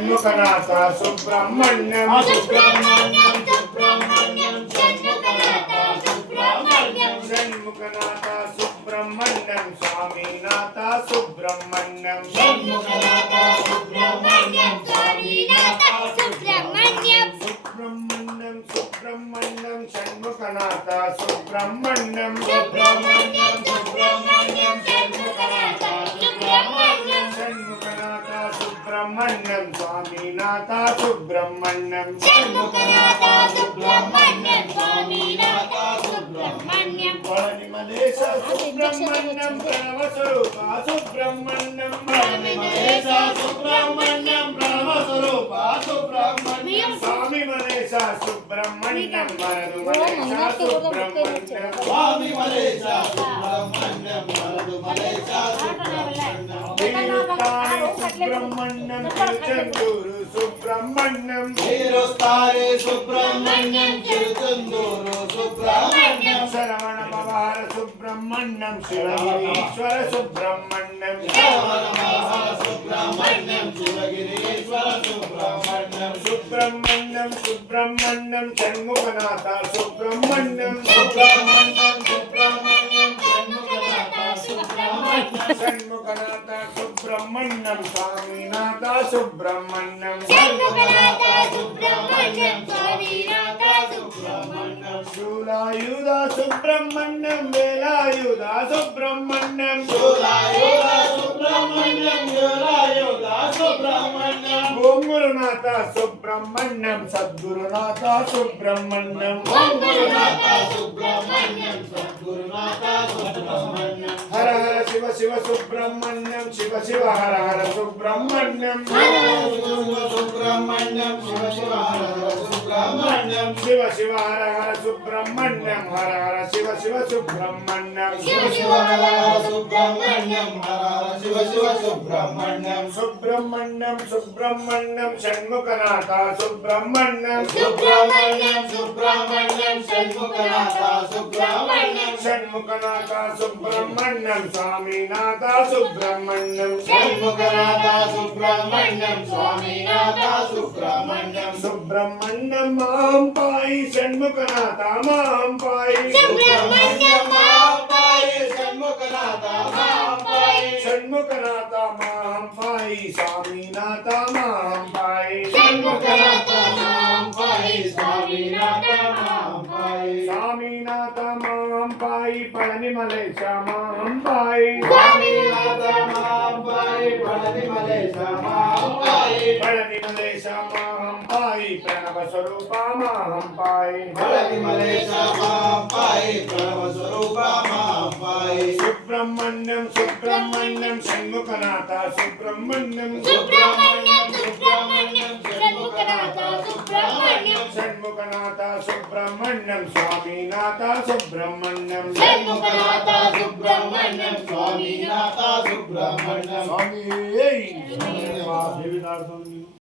షణ్ముఖనాథ సుబ్రహ్మణ్యం షణ్ముఖనాథ సుబ్రహ్మణ్యం స్వామినాథ సుబ్రహ్మణ్యం సుబ్రహ్మణ్యం సుబ్రహ్మణ్యం షణ్ముఖనాథ సుబ్రహ్మణ్యం షణ్ముఖనాథ సుబ్రహ్మణ్యం స్వామినాథ సుబ్రహ్మణ్యం పళనిమలేశ సుబ్రహ్మణ్యం ప్రణవస్వరూప సుబ్రహ్మణ్యం పళనిమలేశ సుబ్రహ్మణ్యం ప్రణవస్వరూప సుబ్రహ్మణ్యం స్వామి మలేశ సుబ్రహ్మణ్యం మరుమలేశ సుబ్రహ్మణ్యం స్వామి మలేశ సుబ్రహ్మణ్యం మరుమలేశ సుబ్రహ్మణ్యం తిరుచెందూరు సుబ్రహ్మణ్యం తిరుస్తారే సుబ్రహ్మణ్యం తిరుచెందూరు సుబ్రహ్మణ్యం శరవణ పవార సుబ్రహ్మణ్యం శివగిరీశ్వర సుబ్రహ్మణ్యం సుబ్రహ్మణ్యం శివగిరీశ్వర సుబ్రహ్మణ్యం సుబ్రహ్మణ్యం సుబ్రహ్మణ్యం షణ్ముఖనాథ సుబ్రహ్మణ్యం షణ్ముఖనాథ సుబ్రహ్మణ్యం స్వామినాథ సుబ్రహ్మణ్యం శూలాయుధ సుబ్రహ్మణ్యం వేలాయుధ సుబ్రహ్మణ్యం ఓం గురునాథ సుబ్రహ్మణ్యం సద్గురునాథ సుబ్రహ్మణ్యం హర హర శివ శివ సుబ్రహ్మణ్యం శివ శివ హర హర సుబ్రహ్మణ్యం సుబ్రహ్మణ్యం శివ శివ హర హర సుబ్రహ్మణ్యం శివ శివ హర హర సుబ్రహ్మణ్యం హర హర శివ శివ సుబ్రహ్మణ్యం శివ శివ హర హర సుబ్రహ్మణ్యం హర హర శివ శివ సుబ్రహ్మణ్యం సుబ్రహ్మణ్యం సుబ్రహ్మణ్యం షణ్ముఖనాథ సుబ్రహ్మణ్యం సుబ్రహ్మణ్యం సుబ్రహ్మణ్యం షణ్ముఖనాథ సుబ్రహ్మణ్యం షణ్ముఖనాథ సుబ్రహ్మణ్యం స్వామినాథ సుబ్రహ్మణ్యం షణ్ముఖనాథ సుబ్రహ్మణ్యం స్వామినాథ సుబ్రహ్మణ్యం సుబ్రహ్మణ్యం మాం పాయి షణ్ముఖనాథ మాం పాయి సుబ్రహ్మణ్యం మాం పాయి షణ్ముఖనాథ మాం పాయి షణ్ముఖనాథ మాం పాయి స్వామినాథ మాం పాయి షణ్ముఖనాథ మాం పాయి స్వామినాథ మాం పాయి స్వామినాథ మాం పాయి పళనిమలేశ మాం పాయి స్వామినాథ మాం పాయి పళనిమలేశ మాం పాయి పళనిమలేశ మాం పాయి ప్రణవ స్వరూప మాం పాయి పళనిమలేశ మాం పాయి ప్రణవ స్వరూప మాం పాయి సుబ్రహ్మణ్యం సుబ్రహ్మణ్యం షణ్ముఖనాథ సుబ్రహ్మణ్యం షణ్ముఖనాథ సుబ్రహ్మణ్యం స్వామినాథ సుబ్రహ్మణ్యం షణ్ముఖనాథ సుబ్రహ్మణ్యం స్వామినాథ సుబ్రహ్మణ్యం స్వామి